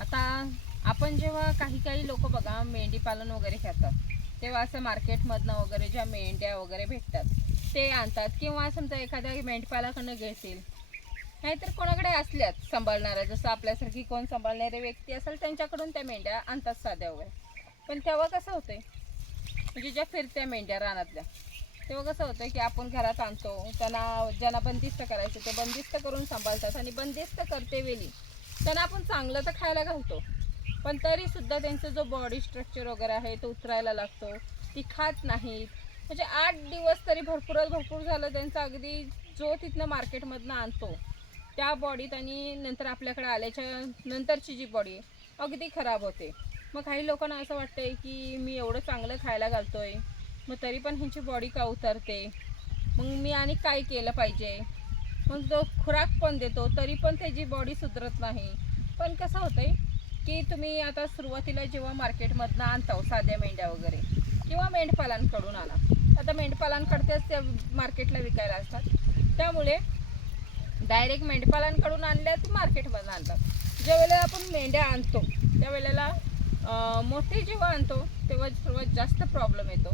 आता आपण जेव्हा काही काही लोक बघा मेंढी पालन वगैरे करतात. तेव्हा असं मार्केटमधनं वगैरे ज्या मेंढ्या वगैरे भेटतात ते आणतात. किंवा समजा एखाद्या मेंढपालाकडनं घेतील. नाहीतर कोणाकडे असल्यात सांभाळणाऱ्या जसं आपल्यासारखी कोण सांभाळणारे व्यक्ती असेल त्यांच्याकडून त्या मेंढ्या आणतात साध्या वगैरे. पण तेव्हा कसं होतंय? म्हणजे ज्या फिरत्या मेंढ्या रानातल्या तेव्हा कसं होतं की आपण घरात आणतो. त्यांना ज्यांना बंदिस्त करायचं ते बंदिस्त करून सांभाळतात. आणि बंदिस्त करते वेळी त्यांना आपण चांगलं तर खायला घालतो. पण तरी सुद्धा त्यांचं जो बॉडी स्ट्रक्चर वगैरे आहे तो उतरायला लागतो. ती खात नाहीत. म्हणजे आठ दिवस तरी भरपूरच भरपूर झालं त्यांचं अगदी जो तिथनं मार्केटमधनं आणतो त्या बॉडीत आणि नंतर आपल्याकडे आल्याच्या नंतरची जी बॉडी आहे अगदी खराब होते. मग काही लोकांना असं वाटतंय की मी एवढं चांगलं खायला घालतोय मग तरी पण ह्यांची बॉडी का उतरते? मग मी आणि काय केलं पाहिजे? मग तो खुराक पण देतो तरी पण त्याची बॉडी सुधरत नाही. पण कसं होतंय की तुम्ही आता सुरुवातीला जेव्हा मार्केटमधनं आणता साध्या मेंढ्या वगैरे किंवा मेंढपालांकडून आणा आता मेंढपालांकडत्याच त्या मार्केटला विकायला असतात. त्यामुळे डायरेक्ट मेंढपालांकडून आणल्यात मार्केटमधून आणतात. ज्या वेळेला आपण मेंढ्या आणतो त्यावेळेला अं, मोठे जेव्हा आणतो तेव्हा सर्वात जास्त प्रॉब्लेम येतो.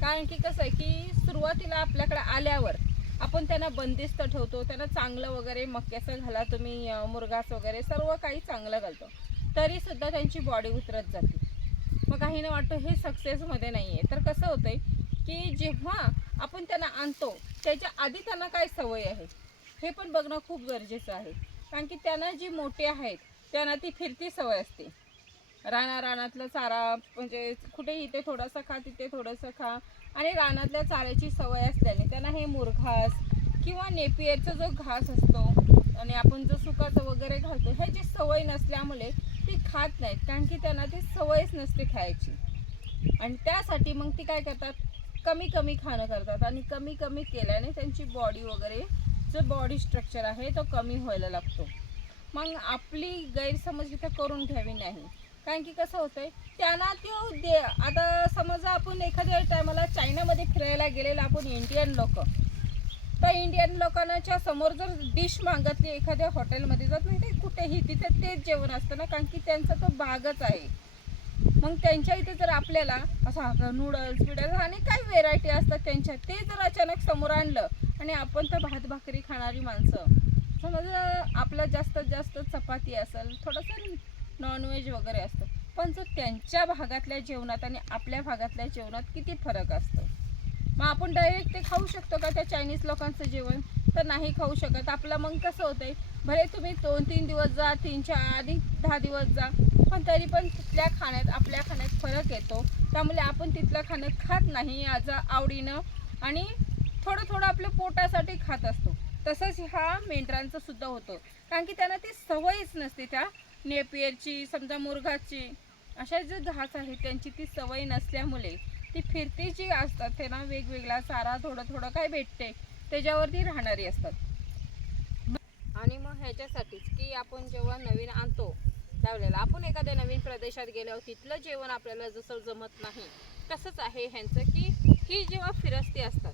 कारण की कसं आहे की सुरुवातीला आपल्याकडे आल्यावर आपण त्यांना बंदिस्त ठेवतो त्यांना चांगलं वगैरे मक्याचं घाला तुम्ही अं, मुरघास वगैरे सर्व काही चांगलं घालतो. तरी सुद्धा त्यांची बॉडी उतरत जाते. मग काहींना वाटतं हे सक्सेसमध्ये नाही आहे तर कसं होतंय की जेव्हा आपण त्यांना आणतो त्याच्या आधी त्यांना काय सवय आहे? हे पण बघणं खूप गरजेचं आहे. कारण की त्यांना जी मोठी आहेत त्यांना ती फिरती सवय असते. राणा रानातला चारा म्हणजे कुठेही इथे थोडासा खा तिथे थोडंसं खा. आणि रानातल्या चाऱ्याची सवय असल्याने त्यांना हे मुरघास किंवा नेपियरचा जो घास असतो आणि आपण जो सुकाचं वगैरे घालतो ह्याची सवय नसल्यामुळे ती खात नाहीत कारण की त्यांना ती सवयच नसते खायची. आणि त्यासाठी मग ती काय करतात? कमी कमी खाणं करतात आणि कमी कमी केल्याने त्यांची बॉडी वगैरे जो बॉडी स्ट्रक्चर आहे तो कमी व्हायला लागतो. मग आपली गैरसमज इथं करून घ्यावी नाही. कारण की कसं होतंय त्यांना तो दे आता समजा आपण एखाद्या टायमाला चायनामध्ये फिरायला गेलेलं आपण इंडियन लोक. तर इंडियन लोकांच्या समोर जर डिश मागतली एखाद्या हॉटेलमध्ये जात नाही ते कुठेही तिथे तेच जेवण असतं ना कारण की त्यांचा तो भागच आहे. मग त्यांच्या इथे जर आपल्याला असं नूडल्स बिडल्स आणि काही व्हेरायटी असतात त्यांच्या ते जर अचानक समोर आणलं आणि आपण तर भात भाकरी खाणारी माणसं. समजा आपलं जास्तीत जास्त चपाती असेल थोडंसं नॉनव्हेज वगैरे असतं. पण जर त्यांच्या भागातल्या जेवणात आणि आपल्या भागातल्या जेवणात किती फरक असतो? मग आपण डायरेक्ट ते खाऊ शकतो का त्या चायनीज लोकांचं जेवण? तर नाही खाऊ शकत. आपलं मग कसं होतंय? भले तुम्ही दोन तीन दिवस जा तीनच्या आधी दहा दिवस जा पण तरी पण तिथल्या खाण्यात आपल्या खाण्यात फरक येतो. त्यामुळे आपण तिथलं खाणं खात नाही आज आवडीनं आणि थोडं थोडं आपल्या पोटासाठी खात असतो. तसंच ह्या मेंढरांचं सुद्धा होतं. कारण की त्यांना ती सवयच नसते त्या नेपियरची समजा मुरघाची अशा जे घास आहेत त्यांची ती सवय नसल्यामुळे ती फिरती जी असतात त्यांना वेगवेगळा चारा थोडं थोडं काय भेटते त्याच्यावरती राहणारी असतात. आणि मग ह्याच्यासाठीच की आपण जेव्हा नवीन आणतो त्यावेळेला आपण एखाद्या नवीन प्रदेशात गेल्यावर तिथलं जेवण आपल्याला जसं जमत नाही तसंच आहे ह्यांचं की ही जेव्हा फिरस्ती असतात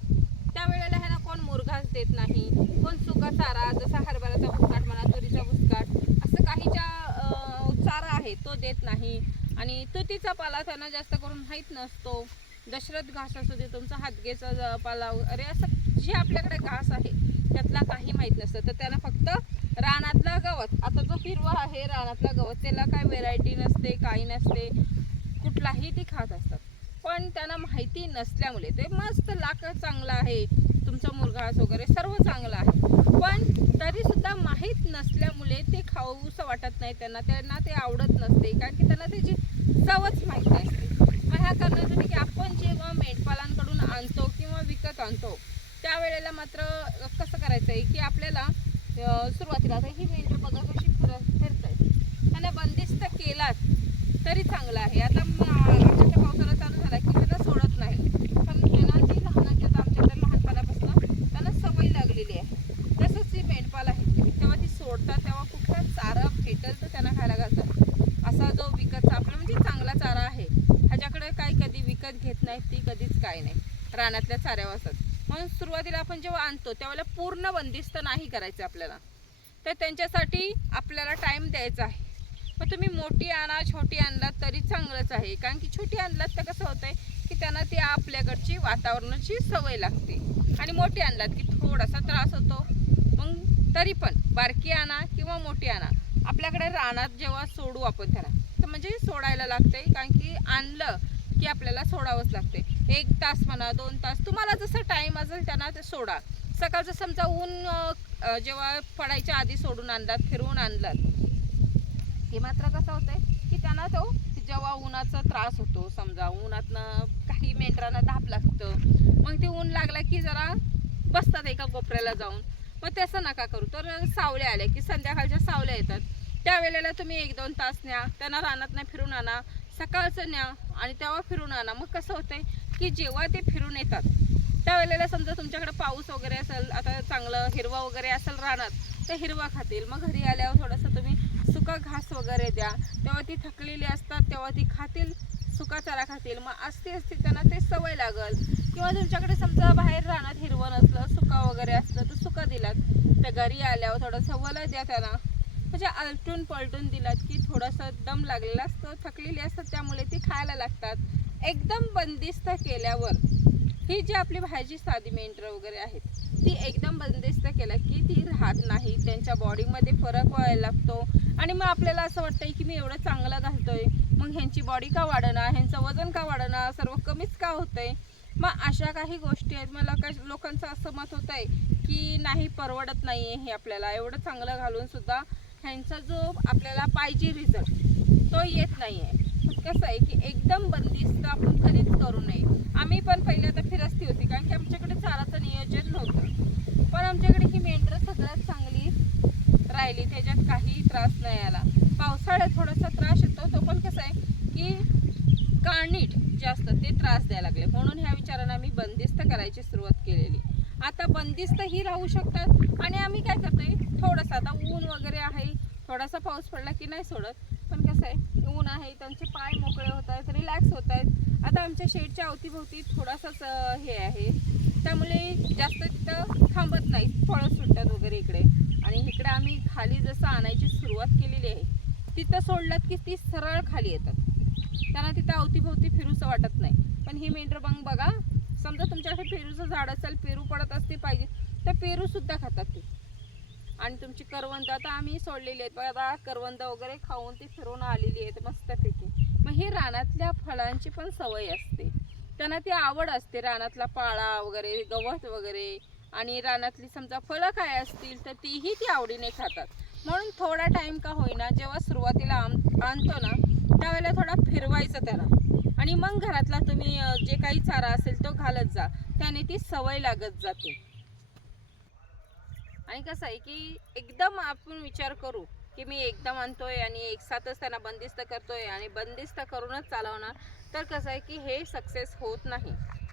त्यावेळेला ह्यांना कोण मुरघास देत नाही कोण सुका चारा जसा हरभऱ्याचा भुसकाट म्हणा तुरीचा भुसकाट असं काही ज्या चारा आहे तो देत नाही. आणि तुतीचा पाला त्यांना जास्त करून माहीत नसतो. दशरथ घास असू दे तुमचा हातगेचा पाला अरे असं जे आपल्याकडे घास आहे त्यातला काही माहीत नसतं. तर त्यांना फक्त रानातला गवत आता जो हिरवा आहे रानातला गवत त्याला काय व्हेरायटी नसते काही नसते. कुठलाही ती खात असतात. पण त्यांना माहिती नसल्यामुळे ते मस्त लाकड चांगलं आहे. तुमचा मुरघास वगैरे सर्व चांगलं आहे. पण तरीसुद्धा माहीत नसल्यामुळे ते खाऊसं वाटत नाही त्यांना. त्यांना ते आवडत नसते. कारण की त्यांना त्याची चवच माहीत नसते. मग ह्या कारणासाठी की आपण जेव्हा मेंढपालांकडून आणतो किंवा विकत आणतो त्यावेळेला मात्र कसं करायचं आहे की आपल्याला सुरुवातीला आता ही मेंढर बघा कशी फिर फिरत आहे त्यांना बंदिस्त केलात तरी चांगलं आहे. आता म- पावसाळा चालू झाला की त्यांना सोडत नाही पण त्यांना ती लहानाच्या तर आमच्याकडे लहानपणापासून त्यांना सवय लागलेली आहे तसंच जी मेंढपाल आहे तेव्हा ती सोडतात तेव्हा कुठला चारा भेटेल तर त्यांना खायला घालतात असा जो विकतचा आपला म्हणजे चांगला चारा आहे ह्याच्याकडे काय कधी विकत घेत नाहीत ती कधीच काय नाही. रानातल्या चाऱ्यावर असतात. म्हणून सुरुवातीला आपण जेव्हा आणतो त्यावेळेला पूर्ण बंदिस्त नाही करायचं आपल्याला. तर त्यांच्यासाठी आपल्याला टाईम द्यायचा आहे. मग तुम्ही मोठी आणा छोटी आणलात तरी चांगलंच आहे. कारण की छोटी आणलात तर कसं होतं आहे की त्यांना ती आपल्याकडची वातावरणाची सवय लागते. आणि मोठी आणलात की थोडासा त्रास होतो. मग तरी पण बारकी आणा किंवा मोठी आणा. आपल्याकडे रानात जेव्हा सोडू आपण त्याला तर म्हणजे सोडायला लागते कारण की आणलं की आपल्याला सोडावंच लागते. एक तास म्हणा दोन तास तुम्हाला जसं टाईम असेल त्यांना ते सोडा. सकाळचं समजा ऊन जेव्हा पडायच्या आधी सोडून आणलात फिरवून आणलात हे मात्र कसं होतंय की त्यांना तो जेव्हा उन्हाचा त्रास होतो समजा उन्हातनं काही मेंढरांना धाप लागतं मग ते ऊन लागला की जरा बसतात एका कोपऱ्याला जाऊन. मग तसं नका करू. तर सावल्या आल्या की संध्याकाळच्या सावल्या येतात. त्यावेळेला तुम्ही एक दोन तास न्या त्यांना रानात फिरून आणा. सकाळचं न्या आणि तेव्हा फिरून आणा. मग कसं होतंय की जेव्हा ते फिरून येतात त्यावेळेला समजा तुमच्याकडे पाऊस वगैरे असेल आता चांगलं हिरवा वगैरे असेल राहणार तर हिरवा खातील. मग घरी आल्यावर थोडंसं तुम्ही सुका घास वगैरे द्या. तेव्हा ती थकलेली असतात तेव्हा ती खातील सुका चारा खातील. मग असते असते त्यांना ते सवय लागल. किंवा तुमच्याकडे समजा बाहेर राहणार हिरवं नसलं सुका वगैरे असलं तर सुका दिलात. तर घरी आल्यावर थोडंसं वलं द्या त्यांना. म्हणजे आलटून पलटून दिलात की थोडंसं दम लागलेला असतो थकलेली असतात त्यामुळे ती खायला लागतात. एकदम बंदिस्त केल्यावर ही जी आपली भाजी साधी मेंढरं वगैरे आहेत ती एकदम बंदिस्त केलं की ती राहत नाही त्यांच्या बॉडीमध्ये फरक व्हायला लागतो. आणि मग आपल्याला असं वाटतंय की मी एवढं चांगलं घालतोय मग ह्यांची बॉडी का वाढणार ह्यांचं वजन का वाढणार सर्व कमीच का होतंय? मग अशा काही गोष्टी आहेत. मला का लोकांचं असं मत होतं आहे की नाही परवडत नाही आहे हे आपल्याला. एवढं चांगलं घालून सुद्धा ह्यांचा जो आपल्याला पाहिजे रिझल्ट तो येत नाही आहे कसं आहे की एकदम बंदिस्त आपण कधीच करू नये. आम्ही पण पहिले आता फिरस्ती होती कारण की आमच्याकडे चाराचं नियोजन नव्हतं. पण आमच्याकडे ही मेंढरं सगळ्यात चांगली राहिली त्याच्यात काही त्रास नाही आला. पावसाळ्यात थोडासा त्रास येतो तो पण कसं आहे की काणीट जे असतं ते त्रास द्यायला लागले. म्हणून ह्या विचारानं आम्ही बंदिस्त करायची सुरुवात केलेली. आता बंदिस्त ही राहू शकतात. आणि आम्ही काय करतोय थोडंसं आता ऊन वगैरे आहे थोडासा पाऊस पडला की नाही सोडत. पण कसं आहे ऊन आहे त्यांचे पाय मोकळे होत आहेत रिलॅक्स होत आहेत. आता आमच्या शेडच्या अवतीभोवती थोडासाच हे आहे. त्यामुळे जास्त तिथं थांबत नाही फळं सुटतात वगैरे इकडे. आणि इकडे आम्ही खाली जसं आणायची सुरुवात केलेली आहे तिथं सोडलात की ती सरळ खाली येतात. त्यांना तिथं अवतीभोवती फिरूसं वाटत नाही. पण ही मेंढरबांग बघा समजा तुमच्याकडे पेरूचं झाड असेल पेरू पडत असते पाहिजे तर पेरू सुद्धा खातात ते. आणि तुमची करवंद आता आम्ही सोडलेली आहेत बघा आता करवंद वगैरे खाऊन ती फिरून आलेली आहेत मस्तपैकी. मग ही रानातल्या फळांची पण सवय असते. त्यांना ती आवड असते रानातला पाळा वगैरे गवत वगैरे. आणि रानातली समजा फळं काय असतील तर तीही ती आवडीने खातात. म्हणून थोडा टाईम का होईना जेव्हा सुरुवातीला आम आणतो ना त्यावेळेला थोडा फिरवायचं त्याला. आणि मग घरातला तुम्ही जे काही चारा असेल तो घालत जा. त्याने ती सवय लागत जाते. आणि कसं आहे की एकदम आपण विचार करू की मी एकदम आणतोय आणि एक साथच त्यांना बंदिस्त करतोय आणि बंदिस्त करूनच चालवणार तर कसं आहे की हे सक्सेस होत नाही.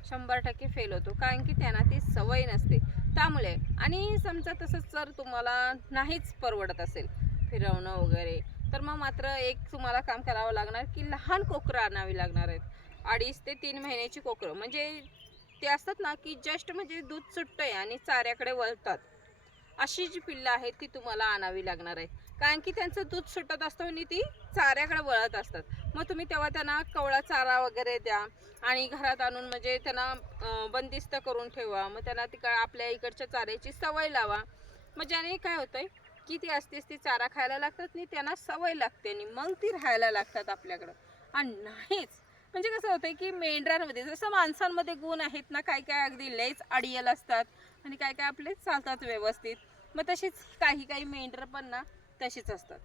शंभर टक्के फेल होतो कारण की त्यांना ती सवय नसते. त्यामुळे आणि समजा तसंच जर तुम्हाला नाहीच परवडत असेल फिरवणं वगैरे तर मग मात्र एक तुम्हाला काम करावं लागणार की लहान कोकरं आणावी लागणार आहेत. अडीच ते तीन महिन्याची कोकरं. म्हणजे ते असतात ना की जस्ट म्हणजे दूध सुटतंय आणि चाऱ्याकडे वळतात. अशी जी पिल्लं आहेत ती तुम्हाला आणावी लागणार आहे कारण की त्यांचं दूध सुटत असतं आणि ती चाऱ्याकडे वळत असतात. मग तुम्ही तेव्हा त्यांना कवळा चारा वगैरे द्या आणि घरात आणून म्हणजे त्यांना बंदिस्त करून ठेवा. मग त्यांना तिकडं आपल्या इकडच्या चाऱ्याची सवय लावा. मग ज्याने काय होतंय की ती असतेच ती चारा खायला लागतात आणि त्यांना सवय लागते आणि मग ती राहायला लागतात आपल्याकडं. आणि नाहीच. म्हणजे कसं होतंय की मेंढरांमध्ये जसं माणसांमध्ये गुण आहेत ना काय काय अगदी लयच अडियल असतात आणि काय काय आपले चालतात व्यवस्थित. मग तशीच काही काही मेंढरं पण ना तशीच असतात.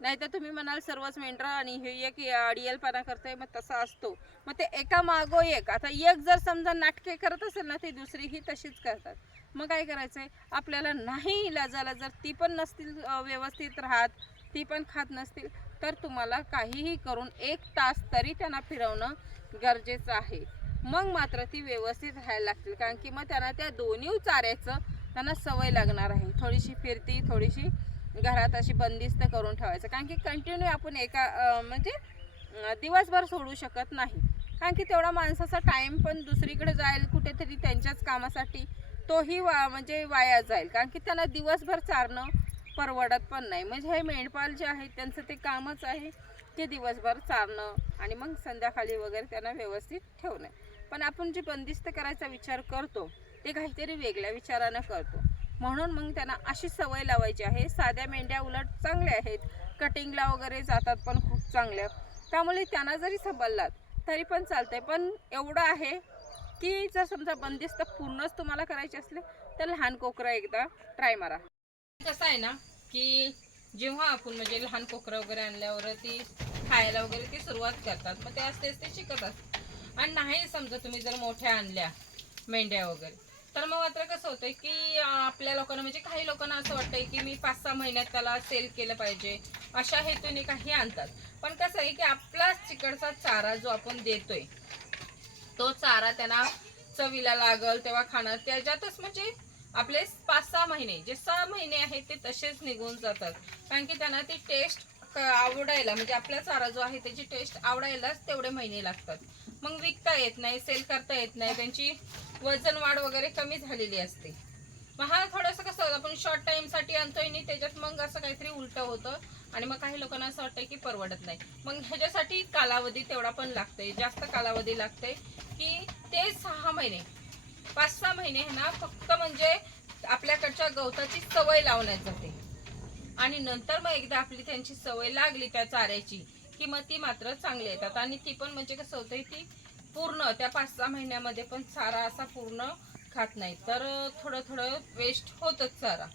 नाहीतर तुम्ही म्हणाल सर्वच मेंढरा आणि हे एक अडियलपणा करतोय मग तसा असतो. मग ते एका मागो एक. आता एक जर समजा नाटके करत असेल ना ती दुसरीही तशीच करतात. मग काय करायचं आहे आपल्याला नाही इलाजाला जर ती पण नसतील व्यवस्थित राहत ती पण खात नसतील तर तुम्हाला काहीही करून एक तास तरी त्यांना फिरवणं गरजेचं आहे. मग मात्र ती व्यवस्थित राहायला लागतील कारण की मग त्यांना त्या दोन्ही चाऱ्याचं त्यांना सवय लागणार आहे. थोडीशी फिरती थोडीशी घरात अशी बंदिस्त करून ठेवायचं कारण की कंटिन्यू आपण एका म्हणजे दिवसभर सोडू शकत नाही. कारण की तेवढा माणसाचा टाईम पण दुसरीकडे जाईल कुठेतरी त्यांच्याच कामासाठी तोही वा म्हणजे वाया जाईल. कारण की त्यांना दिवसभर चारणं परवडत पण नाही. म्हणजे हे मेंढपाल जे आहेत त्यांचं ते कामच आहे ते दिवसभर चारणं आणि मग संध्याकाळी वगैरे त्यांना व्यवस्थित ठेवणं. पण आपण जे बंदिस्त करायचा विचार करतो ते काहीतरी वेगळ्या विचारानं करतो. म्हणून मग त्यांना अशी सवय लावायची आहे. साध्या मेंढ्या उलट चांगल्या आहेत. कटिंगला वगैरे जातात पण खूप चांगल्या. त्यामुळे त्यांना जरी संभाललात तरी पण चालतंय. पण एवढं आहे की जर समजा बंदिस्त पूर्णच तुम्हाला करायचे असले तर लहान कोकरा एकदा ट्राय मारा. कसं आहे ना की जेव्हा आपण म्हणजे लहान कोकरं वगैरे आणल्यावर ती खायला वगैरे ती सुरुवात करतात मग ते असतेच ते शिकत असतात आणि नाही समजा तुम्ही जर मोठ्या आणल्या मेंढ्या वगैरे तर मग मात्र कसं होतंय की आपल्या लोकांना म्हणजे काही लोकांना असं वाटतंय की मी पाच सहा महिन्यात त्याला सेल केलं पाहिजे अशा हेतूने काही आणतात. पण कसं आहे की आपलाच चिकडचा चारा जो आपण देतोय तो चारा त्यांना चवीला लागल तेव्हा खाणं त्याच्यातच म्हणजे आपले पाच सहा महिने जे सहा महिने आहेत ते तसेच निघून जातात. कारण की त्यांना ती टेस्ट आवडायला म्हणजे आपला चारा जो आहे त्याची टेस्ट आवडायलाच तेवढे महिने लागतात. मग विकता येत नाही सेल करता येत नाही त्यांची वजन वाढ वगैरे कमी झालेली असते. मग हा थोडंसं कसं होतं आपण शॉर्ट टाईमसाठी आणतोय आणि त्याच्यात मग असं काहीतरी उलटं होतं. आणि मग काही लोकांना असं वाटतं की परवडत नाही. मग ह्याच्यासाठी कालावधी तेवढा पण लागतोय जास्त कालावधी लागते की ते सहा महिने पाच सहा महिने आहे ना फक्त म्हणजे आपल्याकडच्या गवताची सवय लावण्यात जाते. आणि नंतर मग एकदा आपली त्यांची सवय लागली त्या चाऱ्याची की मग ती मात्र चांगली येतात. आणि ती पण म्हणजे कसं होतंय ती पूर्ण त्या पाच सहा महिन्यामध्ये पण चारा असा पूर्ण खात नाही तर थोडं थोडं वेस्ट होतच चारा.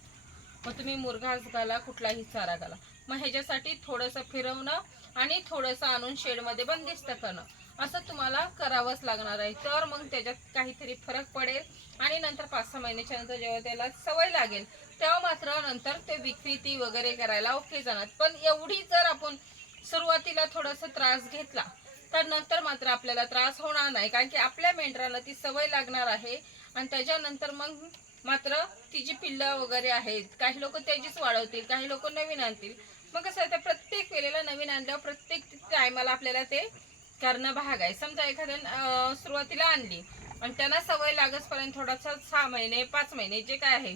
मग तुम्ही मुरघास घाला कुठलाही चारा घाला मग ह्याच्यासाठी थोडंसं फिरवणं आणि थोडंसं आणून शेडमध्ये बंदिस्त करणं. असं तुम्हाला करावंच लागणार आहे. तर मग त्याच्यात काहीतरी फरक पडेल आणि नंतर पाच सहा महिन्याच्या नंतर जेव्हा त्याला सवय लागेल तेव्हा मात्र नंतर ते विक्रीती वगैरे करायला ओके जाणार. पण एवढी जर आपण सुरुवातीला थोडासा त्रास घेतला तर नंतर मात्र आपल्याला त्रास होणार नाही. कारण की आपल्या मेंढराला ती सवय लागणार आहे आणि त्याच्यानंतर मग मात्र तिची पिल्लं वगैरे आहेत. काही लोक त्याचीच वाढवतील काही लोक नवीन आणतील. मग कसं आहे तर प्रत्येक वेळेला नवीन आणल्यावर प्रत्येक टायमाला आपल्याला ते करणं भाग आहे. समजा एखाद्या सुरुवातीला आणली आणि त्यांना सवय लागसपर्यंत थोडासा सहा महिने पाच महिने जे काय आहे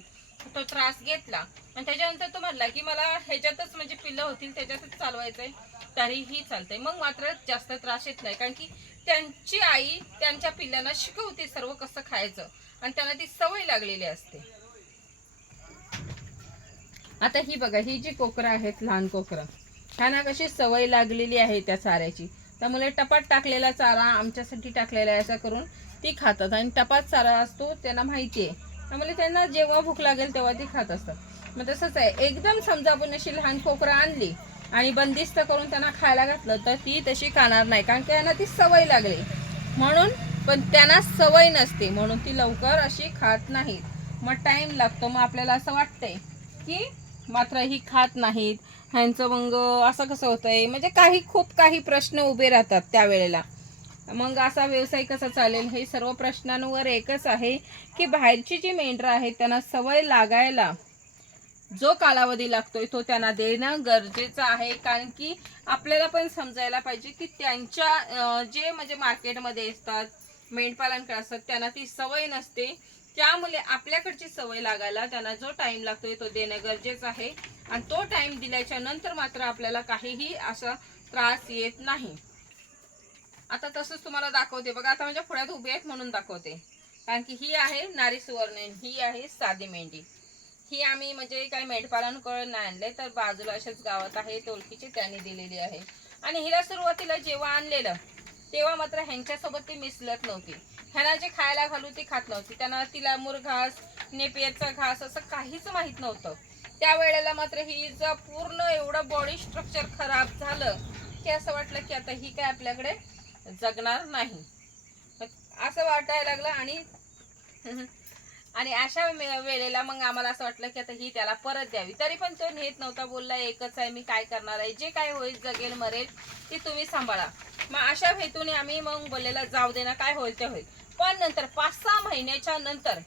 तो त्रास घेतला. आणि त्याच्यानंतर तो म्हणला की मला ह्याच्यातच म्हणजे पिल्लं होतील त्याच्यातच चालवायचंय तरीही चालतंय. मग मात्र जास्त त्रास येत नाही. कारण की त्यांची आई त्यांच्या पिल्लांना शिकवते सर्व कसं खायचं. आणि त्यांना ती सवय लागलेली असते. आता ही बघा ही जी कोकरं आहेत लहान कोकरं ह्यांना कशी सवय लागलेली आहे त्या चाऱ्याची. त्यामुळे टपात टाकलेला चारा आमच्यासाठी टाकलेला आहे असं करून ती खातात. आणि टपात चारा असतो त्यांना माहिती आहे. त्यामुळे त्यांना जेव्हा भूक लागेल तेव्हा ती खात असतात. मग तसंच आहे. एकदम समजा आपण अशी लहान कोकरं आणली आणि बंदिस्त करून त्यांना खायला घातलं तर ती तशी खाणार नाही कारण की त्यांना ती सवय लागली. म्हणून पण त्यांना सवय नसते म्हणून ती लवकर अशी खात नाहीत मग टाईम लागतो मग आपल्याला असं वाटतंय की मात्र ही खात नाहीत. ह्यांचं मग असं कसं होतंय म्हणजे काही खूप काही प्रश्न उभे राहतात त्यावेळेला मग असा व्यवसाय कसा चालेल? हे सर्व प्रश्नांवर एकच आहे की बाहेरची जी मेंढरं आहेत त्यांना सवय लागायला जो कालावधी लागतोय तो त्यांना देणं गरजेचं आहे. कारण की आपल्याला पण समजायला पाहिजे की त्यांच्या जे म्हणजे मार्केटमध्ये असतात मेंढपालनकडे असतात त्यांना ती सवय नसते. त्यामुळे आपल्याकडची सवय लागायला त्यांना जो टाइम लागतोय तो देणं गरजेचं आहे. आणि तो टाइम दिल्याच्या नंतर मात्र आपल्याला काहीही असा त्रास येत नाही. आता तसंच तुम्हाला दाखवते. बघा आता माझ्या पुढ्यात उभी आहेत म्हणून दाखवते. कारण की ही आहे नारी सुवर्ण ही आहे साधी मेंढी. ही आम्ही म्हणजे काही मेंढपालांकडून नाही आणले तर बाजूला अशाच गावात आहे ओळखीची त्यांनी दिलेली आहे. आणि हिला सुरुवातीला जेव्हा आणलेलं तेव्हा मात्र ह्यांच्यासोबत ती मिसलत नव्हती. ह्यांना जे खायला घालू ती खात नव्हती. त्यांना तिला मुरघास नेपियरचा घास असं काहीच माहीत नव्हतं. त्यावेळेला मात्र हिचं पूर्ण एवढं बॉडी स्ट्रक्चर खराब झालं की असं वाटलं की आता ही काय आपल्याकडे जगणार नाही. असं वाटायला लागलं आणि आणि अशा वेळेला मग आम्हाला असं वाटलं की आता ही त्याला परत द्यावी. तरी पण तो नेत नव्हता बोलला एकच आहे मी काय करणार आहे? जे काय होईल जगेल मरेल ते तुम्ही सांभाळा. मग अशा हेतूने आम्ही मग बोललेला जाऊ दे ना काय होईल ते होईल. पण नंतर पाच सहा महिन्याच्या नंतर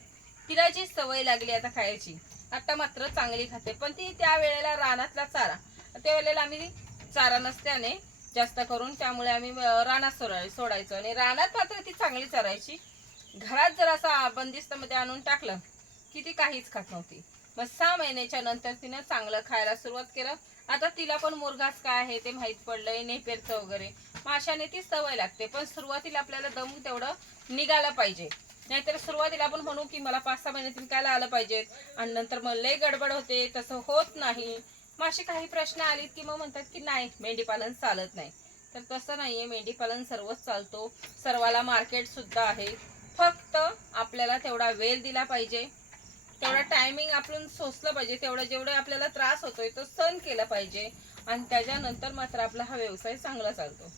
तिला जी सवय लागली आता खायची आता मात्र चांगली खाते. पण ती त्या वेळेला रानातला चारा. त्या वेळेला आम्ही चारा नसल्याने जास्त करून त्यामुळे आम्ही रानात सोडाय सोडायचो. आणि रानात मात्र ती चांगली चरायची. घरात जर असा बंदिस्तमध्ये आणून टाकलं की ती काहीच खात नव्हती. मग सहा महिन्याच्या नंतर तिनं चांगलं खायला सुरुवात केलं. आता तिला पण मुरघास काय आहे ते माहीत पडलंय नेपेरचं वगैरे. मग अशाने ती सवय लागते. पण सुरुवातीला आपल्याला दम तेवढं निघालं पाहिजे. नाहीतर सुरुवातीला आपण म्हणू की मला पाच सहा महिन्यात विकायला आलं पाहिजेत आणि नंतर मग लय गडबड होते तसं होत नाही. मग असे काही प्रश्न आलेत की मग म्हणतात की नाही मेंढीपालन चालत नाही. तर तसं नाही आहे मेंढीपालन सर्वच चालतो. सर्वाला मार्केटसुद्धा आहे. फक्त आपल्याला तेवढा वेळ दिला पाहिजे. तेवढा टायमिंग आपण सोसलं पाहिजे. तेवढं जेवढं आपल्याला त्रास होतोय तो सहन केला पाहिजे. आणि त्याच्यानंतर मात्र आपला हा व्यवसाय चांगला चालतो.